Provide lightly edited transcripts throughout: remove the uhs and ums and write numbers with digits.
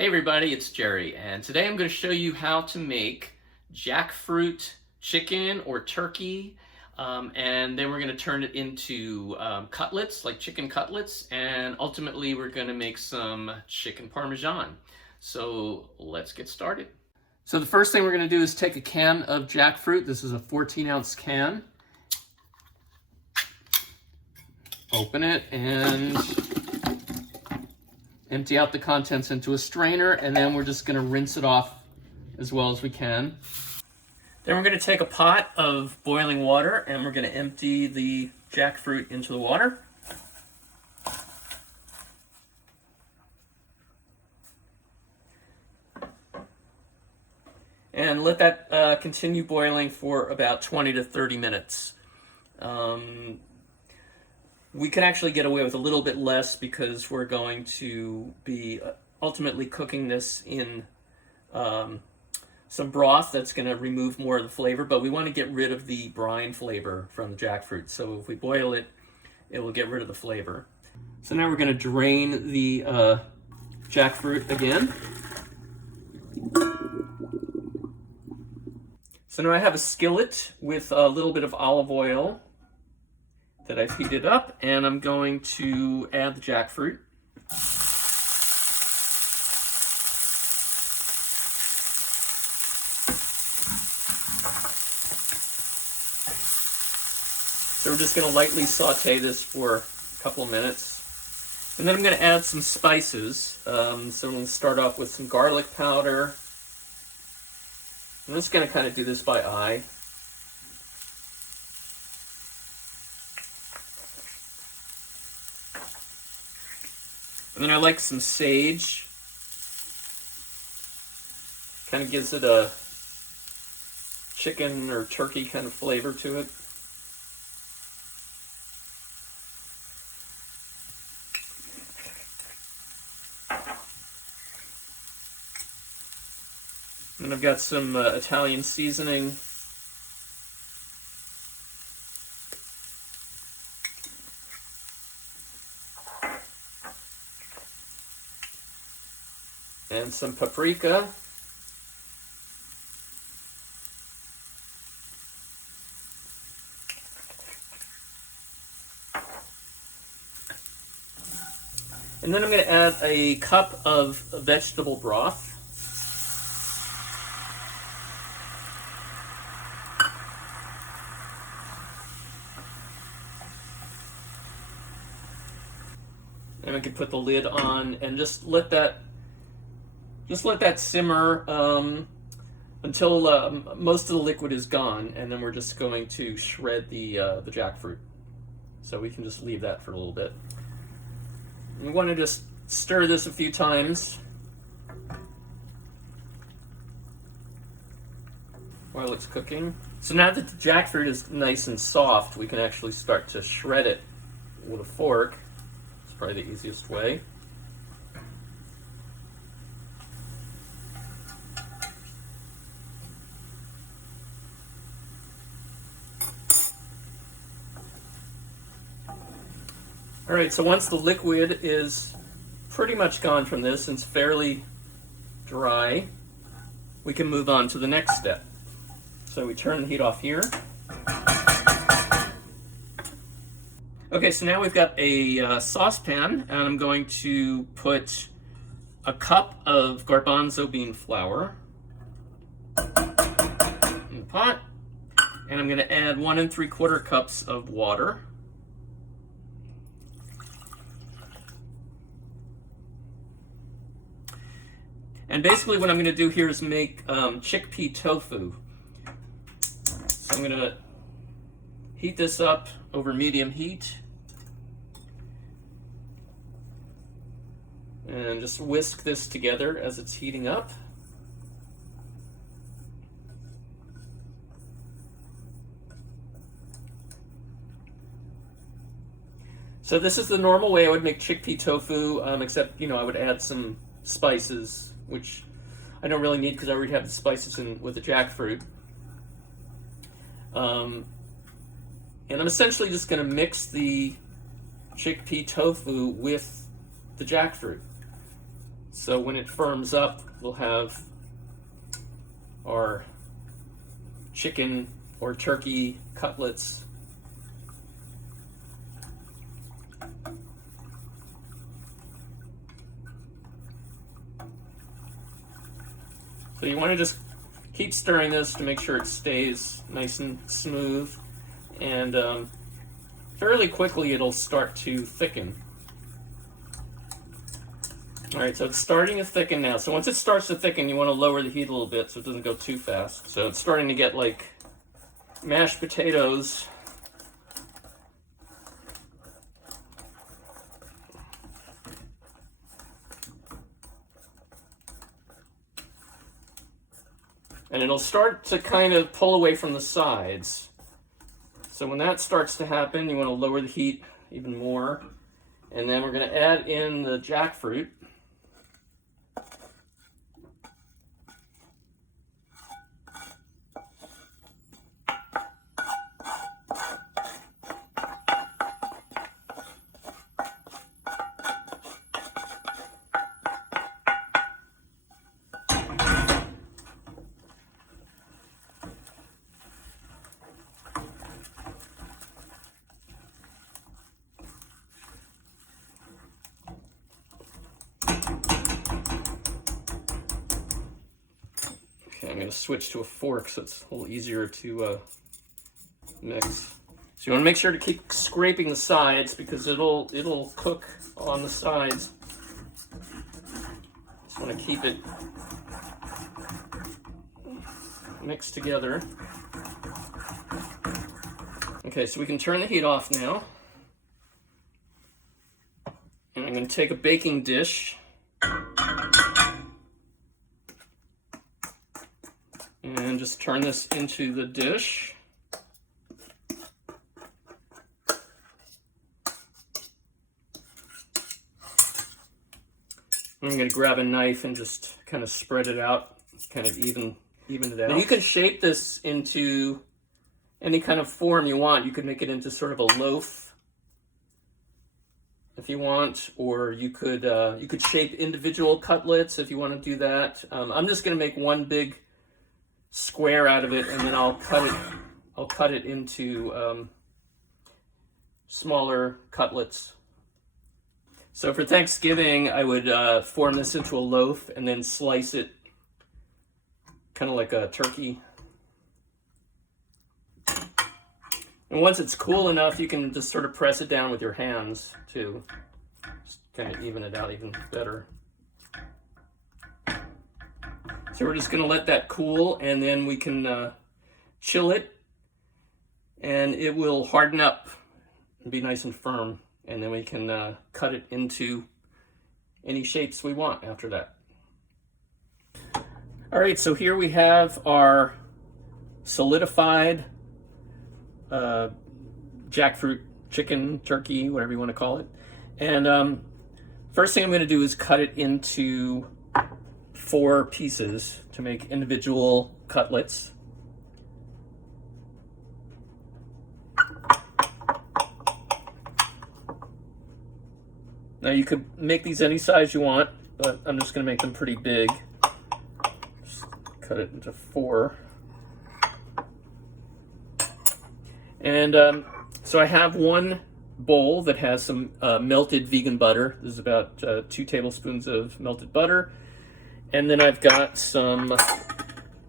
Hey everybody, it's Jerry, and today I'm going to show you how to make jackfruit chicken or turkey, and then we're going to turn it into cutlets, like chicken cutlets, and ultimately we're going to make some chicken Parmesan. So let's get started. So the first thing we're going to do is take a can of jackfruit. This is a 14-ounce can. Open it and empty out the contents into a strainer, and then we're just going to rinse it off as well as we can. Then we're going to take a pot of boiling water and we're going to empty the jackfruit into the water. And let that continue boiling for about 20 to 30 minutes. We can actually get away with a little bit less because we're going to be ultimately cooking this in some broth that's going to remove more of the flavor, but we want to get rid of the brine flavor from the jackfruit. So if we boil it, it will get rid of the flavor. So now we're going to drain the jackfruit again. So now I have a skillet with a little bit of olive oil that I've heated up, and I'm going to add the jackfruit. So we're just going to lightly saute this for a couple of minutes. And then I'm going to add some spices. So I'm going to start off with some garlic powder. I'm just going to kind of do this by eye. And then I like some sage. Kind of gives it a chicken or turkey kind of flavor to it. And I've got some Italian seasoning. And some paprika. And then I'm going to add a cup of vegetable broth. And I can put the lid on and just let that simmer until most of the liquid is gone, and then we're just going to shred the jackfruit. So we can just leave that for a little bit. And we want to just stir this a few times while it's cooking. So now that the jackfruit is nice and soft, we can actually start to shred it with a fork. It's probably the easiest way. All right, so once the liquid is pretty much gone from this and it's fairly dry, we can move on to the next step. So we turn the heat off here. Okay, so now we've got a saucepan, and I'm going to put a cup of garbanzo bean flour in the pot, and I'm going to add 1 3/4 cups of water. And basically what I'm going to do here is make chickpea tofu. So I'm going to heat this up over medium heat. And just whisk this together as it's heating up. So this is the normal way I would make chickpea tofu, except, I would add some spices, which I don't really need because I already have the spices in with the jackfruit. And I'm essentially just going to mix the chickpea tofu with the jackfruit. So when it firms up, we'll have our chicken or turkey cutlets. So you want to just keep stirring this to make sure it stays nice and smooth, and fairly quickly it'll start to thicken. All right, so it's starting to thicken now. So once it starts to thicken, you want to lower the heat a little bit so it doesn't go too fast. So it's starting to get like mashed potatoes. And it'll start to kind of pull away from the sides. So when that starts to happen, you want to lower the heat even more. And then we're going to add in the jackfruit. Okay, I'm going to switch to a fork so it's a little easier to mix. So you want to make sure to keep scraping the sides because it'll cook on the sides. Just want to keep it mixed together. Okay, so we can turn the heat off now. And I'm going to take a baking dish and just turn this into the dish. I'm going to grab a knife and just kind of spread it out, kind of even it out. Now you can shape this into any kind of form you want. You could make it into sort of a loaf if you want, or you could shape individual cutlets if you want to do that. I'm just going to make one big square out of it, and then I'll cut it into smaller cutlets. So for Thanksgiving, I would form this into a loaf and then slice it kind of like a turkey. And once it's cool enough, you can just sort of press it down with your hands to just kind of even it out even better. So we're just going to let that cool, and then we can chill it, and it will harden up and be nice and firm. And then we can cut it into any shapes we want after that. All right, so here we have our solidified jackfruit chicken, turkey, whatever you want to call it. And first thing I'm going to do is cut it into 4 pieces to make individual cutlets. Now you could make these any size you want, but I'm just going to make them pretty big. Just cut it into 4. And so I have one bowl that has some melted vegan butter. This is about 2 tablespoons of melted butter. And then I've got some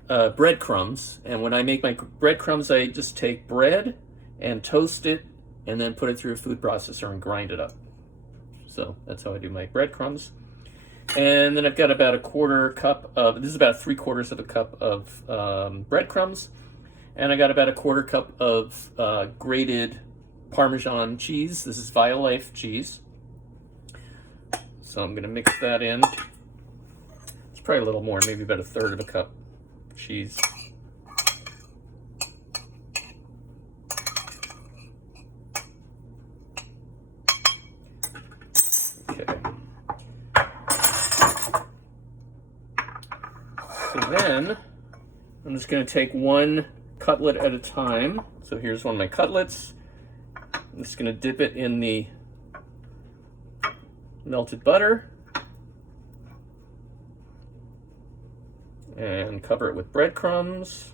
breadcrumbs. And when I make my breadcrumbs, I just take bread and toast it and then put it through a food processor and grind it up. So that's how I do my breadcrumbs. And then I've got about a quarter cup of, this is about 3/4 of a cup of breadcrumbs. And I got about a quarter cup of grated Parmesan cheese. This is Violife cheese. So I'm going to mix that in. It's probably a little more, maybe about 1/3 of a cup of cheese. Then I'm just going to take one cutlet at a time. So here's one of my cutlets. I'm just going to dip it in the melted butter. and cover it with breadcrumbs.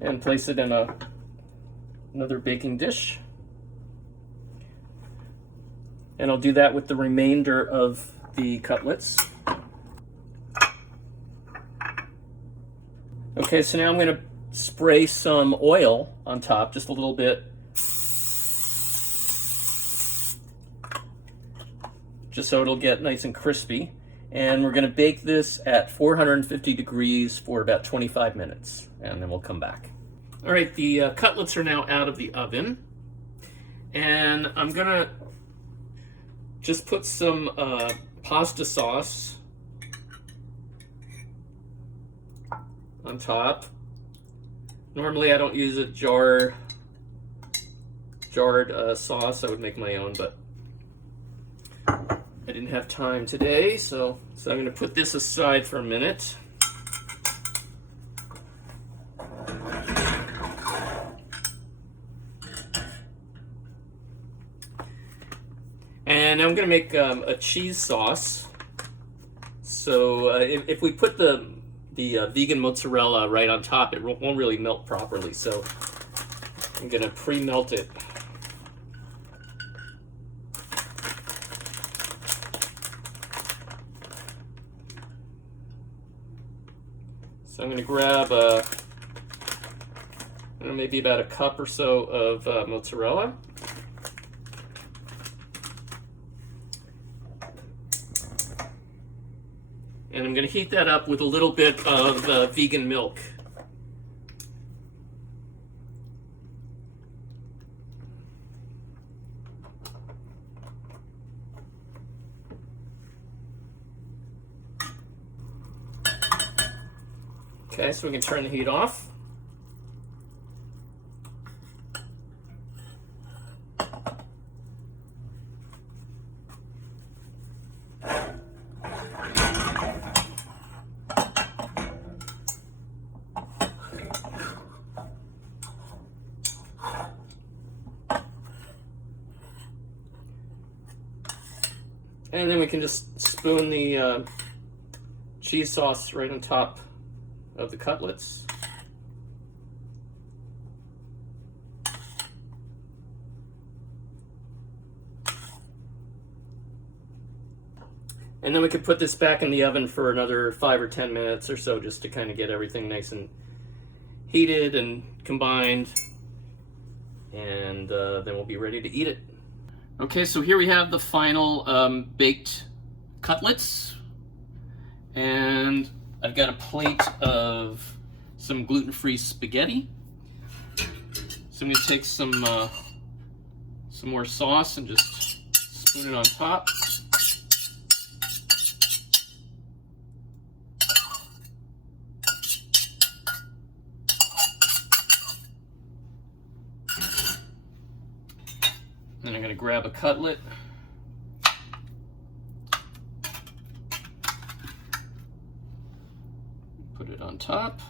And place it in another baking dish. And I'll do that with the remainder of the cutlets. Okay, so now I'm going to spray some oil on top, just a little bit. Just so it'll get nice and crispy. And we're going to bake this at 450 degrees for about 25 minutes, and then we'll come back. All right, the cutlets are now out of the oven, and I'm going to just put some pasta sauce on top. Normally I don't use a jarred sauce. I would make my own, but I didn't have time today, so I'm going to put this aside for a minute. And I'm going to make a cheese sauce. So if we put the vegan mozzarella right on top, it won't really melt properly. So I'm going to pre-melt it. So I'm going to grab maybe about a cup or so of mozzarella. And I'm going to heat that up with a little bit of vegan milk. Okay, so we can turn the heat off. And then we can just spoon the cheese sauce right on top of the cutlets. And then we could put this back in the oven for another 5 or 10 minutes or so, just to kind of get everything nice and heated and combined. And then we'll be ready to eat it. Okay, so here we have the final baked cutlets. And I've got a plate of some gluten-free spaghetti. So I'm going to take some more sauce and just spoon it on top. Then I'm going to grab a cutlet. Put it on top.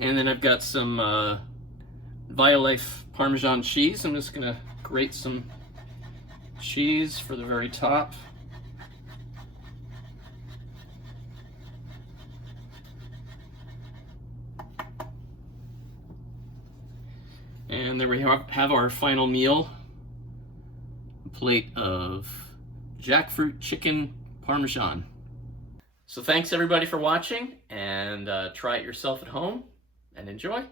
And then I've got some Violife Parmesan cheese. I'm just going to grate some cheese for the very top. And there we have our final meal. A plate of jackfruit chicken Parmesan. So thanks everybody for watching, and try it yourself at home and enjoy.